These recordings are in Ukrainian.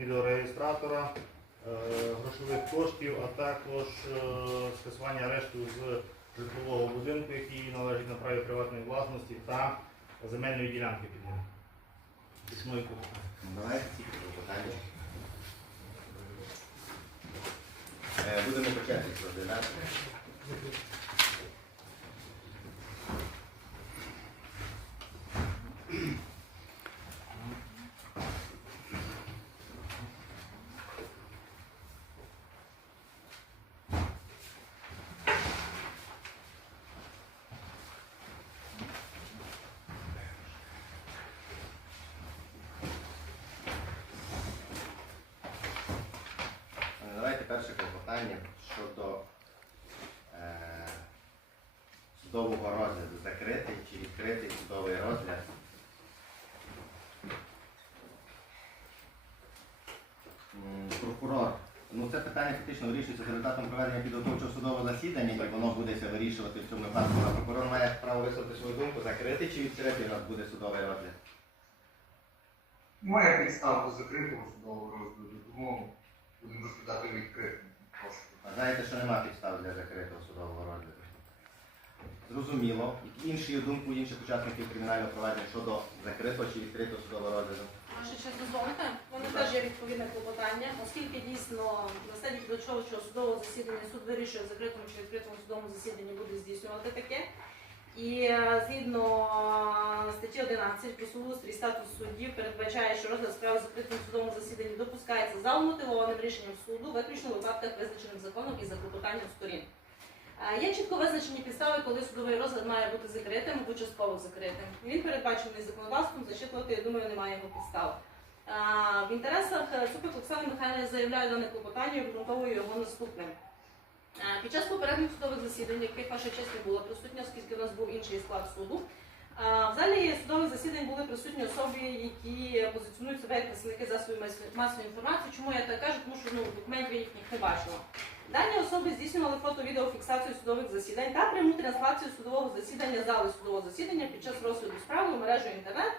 відеореєстратора, е, грошових коштів, а також е, скасування арешту з житлового будинку, який належить на праві приватної власності, та земельної ділянки під ним. Ну, Давайте ці питання. Е, Будемо по черзі розглядати. Е, Давайте клопотання щодо е, судового розгляду. Закритий чи відкритий судовий розгляд. Прокурор. Ну, це питання фактично вирішується за результатом проведення підготовчого судового засідання, і воно буде вирішувати в цьому випадку. А прокурор має право висловити свою думку, закритий чи відкритий у нас буде судовий розгляд. Немає підстав до закритого судового розгляду, тому будемо розглядати відкритим. Вважаєте, що нема підстав для закритого судового розгляду? Зрозуміло. Інші думку інших учасників кримінального провадження щодо закритого чи відкритого судового розгляду? Ваше честь дозволите, вони теж є відповідне клопотання, оскільки дійсно на стадії підготовчого судового засідання суд вирішує в закритому чи відкритому судовому засіданні буде здійснювати таке. І е, згідно статті 11 про судоустрій статус суддів передбачає, що розгляд справи в закритому судовому засіданні допускається за умотивованим рішенням суду, виключно в випадках, визначених законом і за клопотанням сторін. Е, Є чітко визначені підстави, коли судовий розгляд має бути закритим або частково закритим. Він передбачений законодавством, зачитувати, я думаю, немає його підстав. Е, В інтересах е, Оксани Михайлівни заявляє дане клопотання і обґрунтовує його наступним. Е, Під час попередніх судових засідань, яких ваша честь не була присутня, оскільки у нас був інший склад суду. е, В залі судових засідань були присутні особи, які позиціонують себе як представники засобів масової інформації. Чому я так кажу? Тому що ну, документів я їхніх не бачила. Дані особи здійснювали фото-відеофіксацію судових засідань та пряму трансляцію судового засідання зали судового засідання під час розгляду справи у мережу інтернет,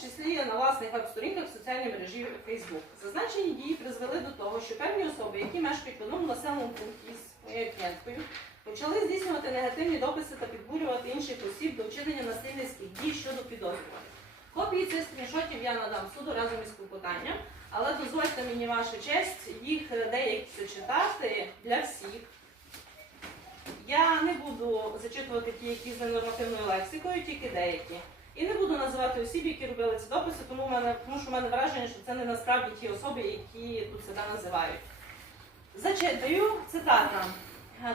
числі на власних веб-сторінках в соціальній мережі Facebook. Зазначені дії призвели до того, що певні особи, які мешкають в одному населеному пункті з моєю клієнткою, почали здійснювати негативні дописи та підбурювати інших осіб до вчинення насильницьких дій щодо підозрюваних. Копії цих скріншотів я надам суду разом із клопотанням, але дозвольте мені ваша честь їх деякі зачитати для всіх. Я не буду зачитувати ті, які з ненормативною лексикою, тільки деякі. І не буду називати осіб, які робили ці дописи, тому, в мене, тому що в мене враження, що це не насправді ті особи, які тут себе називають. Зачитаю цитата.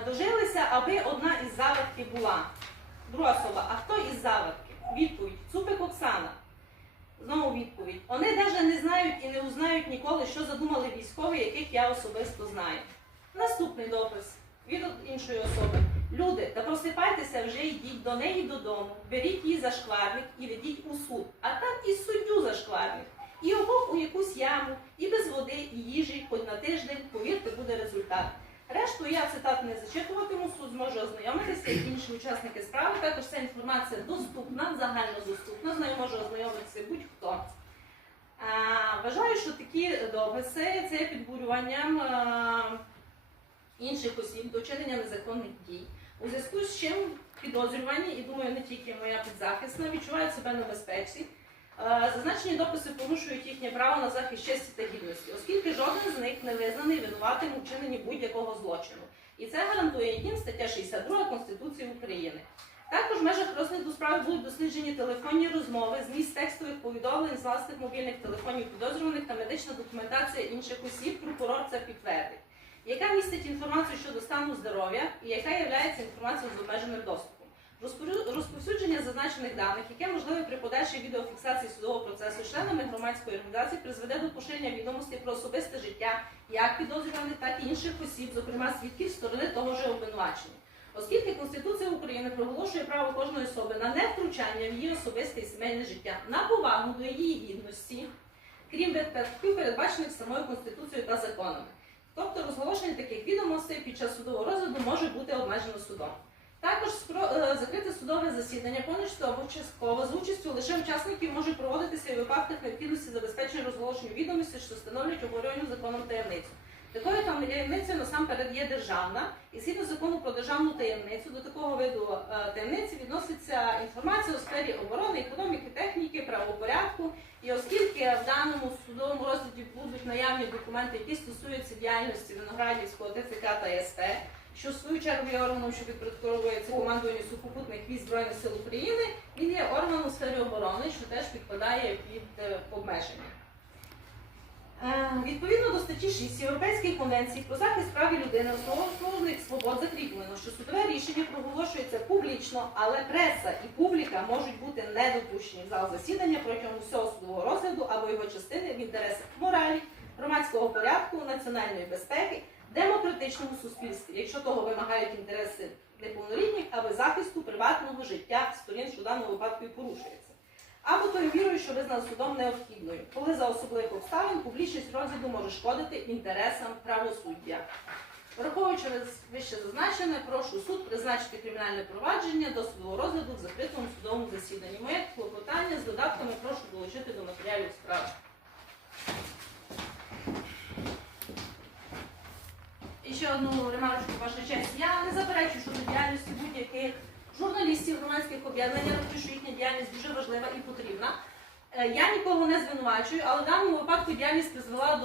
Дожилися, аби одна із заводків була. Друга особа. А хто із заводків? Відповідь. Цупик Оксана. Знову відповідь. Вони навіть не знають і не узнають ніколи, що задумали військові, яких я особисто знаю. Наступний допис від іншої особи. Люди, та просипайтеся вже йдіть до неї додому, беріть її за шкварник і ведіть у суд, а там і суддю за шкварник. І його у якусь яму, і без води, і їжі, хоч на тиждень, повірте, буде результат. Решту я цитат не зачитуватиму, суд зможе ознайомитися, і інші учасники справи. Також ця інформація доступна, загально доступна, з нею може ознайомитися будь-хто. Вважаю, що такі дописи це підбурюванням інших осіб до вчинення незаконних дій. У зв'язку з чим підозрювані, і думаю, не тільки моя підзахисна, відчувають себе на безпеці. Е, Зазначені дописи порушують їхнє право на захист честі та гідності, оскільки жоден з них не визнаний винуватим у вчиненні будь-якого злочину. І це гарантує їм стаття 62 Конституції України. Також в межах розгляду справи будуть досліджені телефонні розмови, зміст текстових повідомлень з власних мобільних телефонів підозрюваних та медична документація інших осіб. Прокурор це підтвердить, яка містить інформацію щодо стану здоров'я і яка є інформацією з обмеженим доступом. Розповсюдження зазначених даних, яке можливе при подальшій відеофіксації судового процесу членами громадської організації, призведе до поширення відомостей про особисте життя як підозрюваних, так і інших осіб, зокрема свідків сторони того ж обвинувачення. Оскільки Конституція України проголошує право кожної особи на невтручання в її особисте і сімейне життя, на повагу до її гідності, крім випадків, передбачених самою Конституцією та законами. Тобто розголошення таких відомостей під час судового розгляду може бути обмежено судом. Також е, закрите судове засідання повністю або частково з участю лише учасників може проводитися і в випадках необхідності забезпечення розголошення відомості, що становлять обороню законом таємницю. Такою там таємницею насамперед є державна, і згідно закону про державну таємницю до такого виду е, таємниці відноситься інформація у сфері оборони, економіки, техніки, правопорядку. І оскільки в даному судовому розгляді будуть наявні документи, які стосуються діяльності Виноградівського ТЦК та СТ, що в свою чергу є органом, що підпорядковується командуванню сухопутних військ Збройних сил України, він є органом у сфері оборони, що теж підпадає під е, обмеження. Е, Відповідно до статті 6 Європейської конвенції про захист прав людини основних свобод закріплено, що судове рішення проголошується публічно, але преса і публіка можуть бути не допущені в зал засідання протягом усього судового розгляду або його частини в інтересах моралі, громадського порядку, національної безпеки, демократичному суспільстві, якщо того вимагають інтереси неповнолітніх або захисту приватного життя сторін, що в даному випадку і порушується. Або тою вірою, що визнана судом необхідною, коли за особливих обставин публічність розгляду може шкодити інтересам правосуддя. Враховуючи вище зазначене, прошу суд призначити кримінальне провадження до судового розгляду в закритому судовому засіданні. Моє клопотання з додатками прошу долучити до матеріалів справи. І ще одну ремарочку, ваша честь. Я не заперечую щодо діяльності будь-яких журналістів, громадських об'єднань. Я рахую, що їхня діяльність дуже важлива і потрібна. Е, Я нікого не звинувачую, але в даному випадку діяльність призвела до